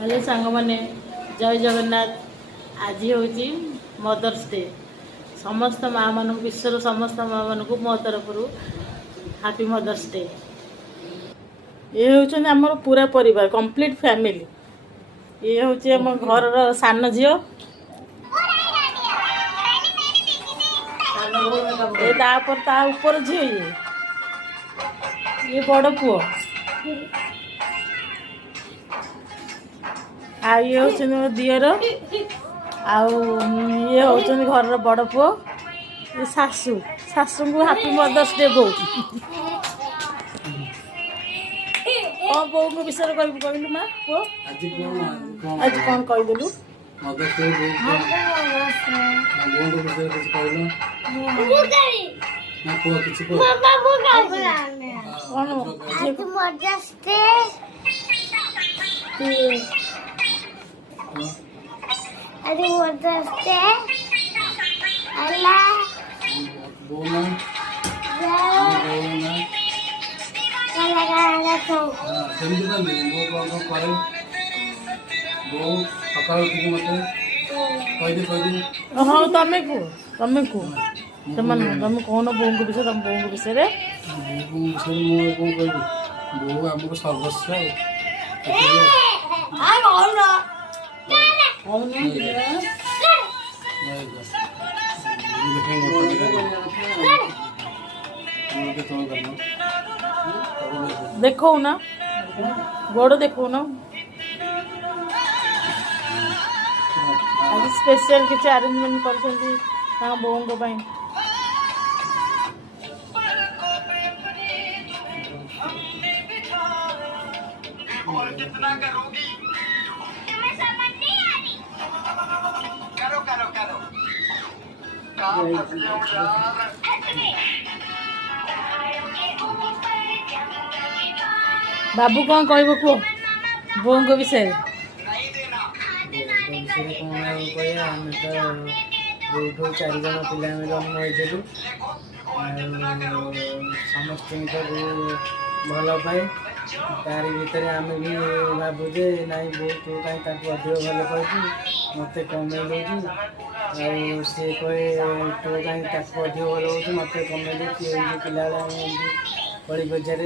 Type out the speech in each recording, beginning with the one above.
Hello सांग मैंने जय जगन्नाथ। आज हूँ मदर्स डे। समस्त माँ मान विश्वर समस्त माँ मान मो तरफ हैप्पी मदर्स डे। ये हूँ आमर पूरा परिवार कंप्लीट फैमिली। ये हूँ आम घर सान झील ता ऊपर झी ये बड़ पुओ आ ये हूँ मो दियर ये हूँ घर बड़ पुओ ये शाशु शाशु को हैप्पी मदर्स डे बहुत। कौन बो को विषय कहलु माँ पुओ आज कौन कहीदेलु हाँ तमें कह तमें कौन बो को विषय तुम बो विषय बो आमको सर्वस्व देखो ना गोड़ देखो ना आज स्पेशल किसी अरेंजमेंट कर बोन को बाबू कौन कह बोन को विषय बहुत चार जन पिला जन्म होइलु समस्त भल पाए तारी भितर आम भी भावुजे ना बहुत तू कहीं अधिक भल पाऊ मत कमे दौर सी कहे तू कहीं अधिक भल हो मत कमे दे पिला कली बजार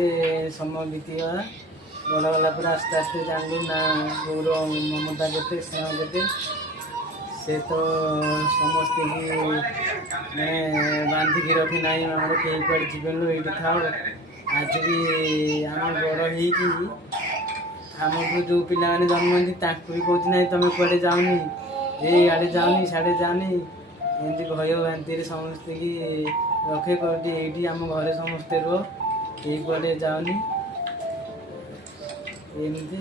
समय बीतीगला बड़ गला पर आस्ते आस्ते जानलु ना गौर ममता के स्नेह के से तो समस्त मैंने बांधिकी रखी ना आम कहीं कड़े जीवन ये था आज भी आम बड़ होमको जो पिला मैंने जन्म भी कहती ना तुम कड़े जाऊनी ये आड़े जाऊनी साड़े जाऊनी एमती भय भांति समस्ते की रखे कर ये आम घर समस्ते रुह ये कड़े जाऊनी एमती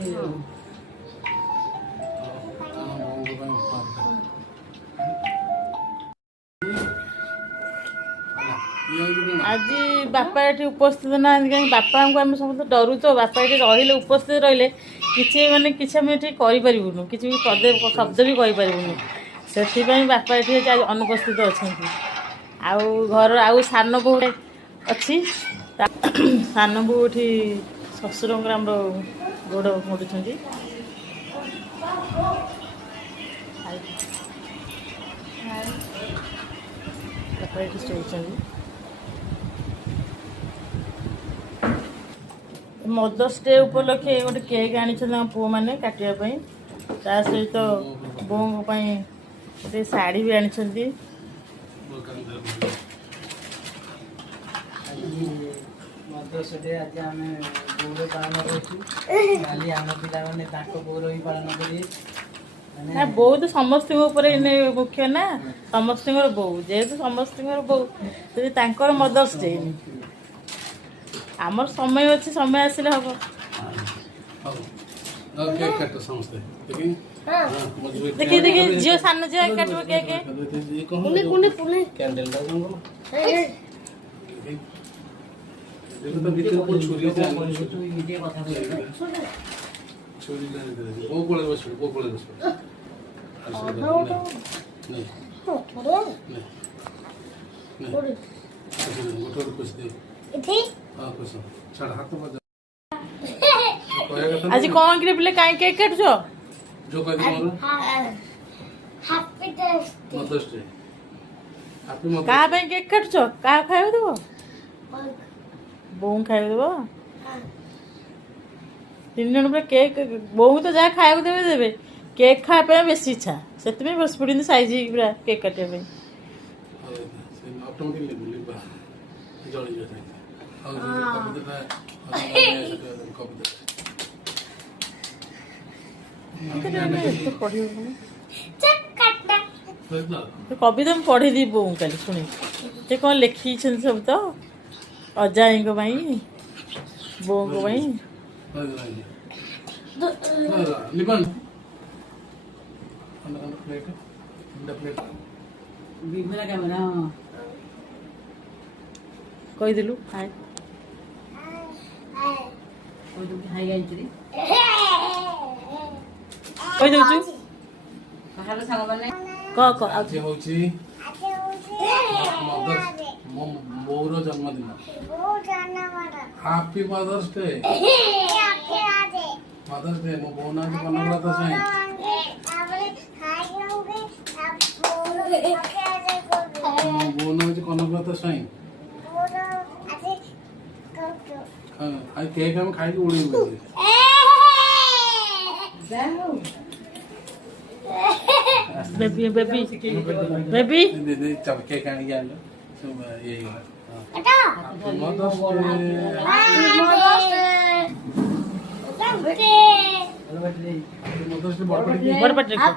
आज बापा ये उपस्थित ना कहीं बापा को आम समस्त डरू तो बापा ये रही उपस्थित रही किसी माने किसी आम ये करूँ किसी भी पदे शब्द भी कहीपरूँ से बापा ये अनुपस्थित अच्छा घर आउ सान बो अच्छी सान बो ये शशुर गोड़ मोड़ुं बापा ये शोचती मदर्स डे उपलक्षे गोटे केक आनी पुओ मैंने काटापी ता सहित बो गोटे शाढ़ी भी आनी मदर्स डे आज आम बौर पालन करें आम पाने बौर भी पालन करेंगे ना बो तो समस्त मुख्य ना समस्त बो जेहेतु समस्त बो से मदर्स डे आमर समय अच्छे समय आसिले हम देखिए देखिए झील सान झील काटो आज कौन कि पिले कहीं केक काटुछ जो कह दे मोर happy test mother's day happy का मदर्स पे केक काटछ का खाइबो देबो बोऊ खाइबो देबो तीन जन पे केक बोऊ तो जा खाइबो देबे देबे केक खा पे बेसी इच्छा सेत में बस पड़ी साइज पूरा केक काटे पे से ऑटोमेटिकली बुलिबा जळी जाते और कविता चकटा तो कविता मैं पढ़े दी बोऊ काली सुनी से कौन लिखी सब तो अजाई को भाई बोऊ को भाई लिबन अंदर प्लेट अंदर प्लेट विभिन्न कैमरा कही दिलु हाय हाई गाइत्री कही दउछु କାହାର ସାଙ୍ଗମାନେ क आज होची मदर्स मोर जन्मदिन happy mother's day mother's day मो बोना जी कनकलता साई मो बोना जी कनकलता साई हां आई केक हम खाई के उड़ी गई बेबी बेबी बेबी दे दे चल केक आनी गया लो सब ये happy mother's day mother's day बड़ पटे हां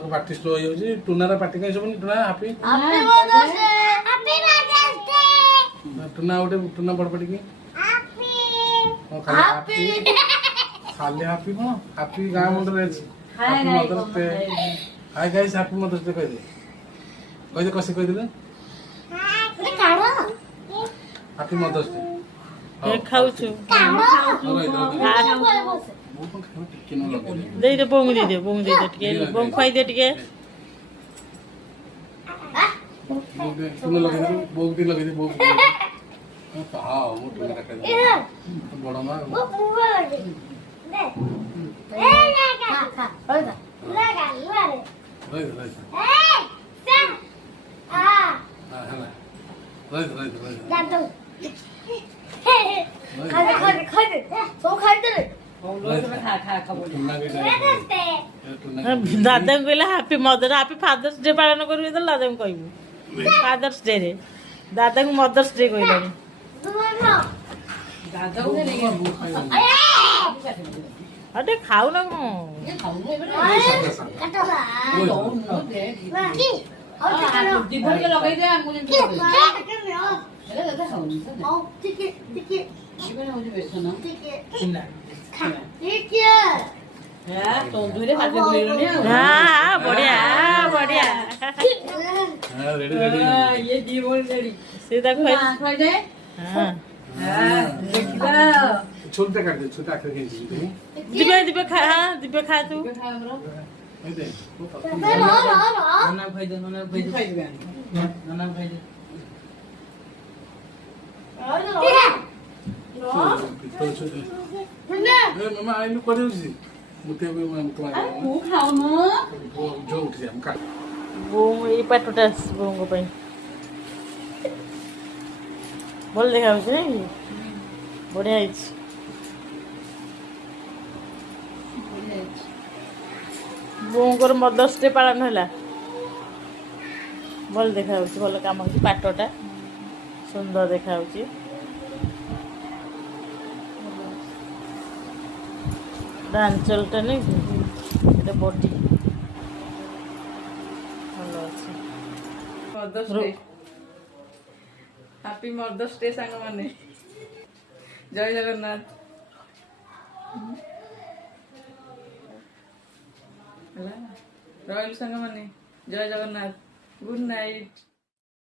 को पार्टी स्लो हो जाउची टुनारा पार्टी कहीं सब टुना हैप्पी टुना उठे टुना बड़ पटी की हैप्पी खाली हैप्पी को हैप्पी गाय मुंड रे happy mother's day hi guys happy mother's day कह दे कसे कह दिले हैप्पी मदर्स डे केक खाउछु वो तो खाओ टिके न लगे दे दे बोंग दे टिके बोंग खाई दे टिके तुम लगे दे बोग दी लगे दे बोग हां वो तो रख दे बड़ा मां दादा कहला happy mother happy father's day पालन करू तो दादा को कहबू फादर्स डे रे दादा को मदर्स डे कहलानी अरे खाऊ ना हाँ बढ़िया बढ़िया रेडी रेडी सीधा खाई हाँ छोटा काट दे छोटा आखिर के जी दिबे दिबे खा हाँ दिबे खा तू दे नाना भाई दे नाना भाई दे नाना भाई दे तो छोटे ए मम्मा आई नु करे छी मुते में हम तो ମୁଁ ଖାଉନୁ वो जो उठ जा हम काट बोंग ये पटोटा बोंग को पाई बोल देखा होछ नहीं बढ़िया है बोंगर मदर्स डे पालन होला भल देखा होछ भल काम होछ पाटोटा सुंदर देखा होछ डांचलटा नहीं এটা বডি ভালো আছে mother's day happy mother's day सांग माने जय जगन्नाथ रॉयल सांग माने जय जगन्नाथ गुड नाइट।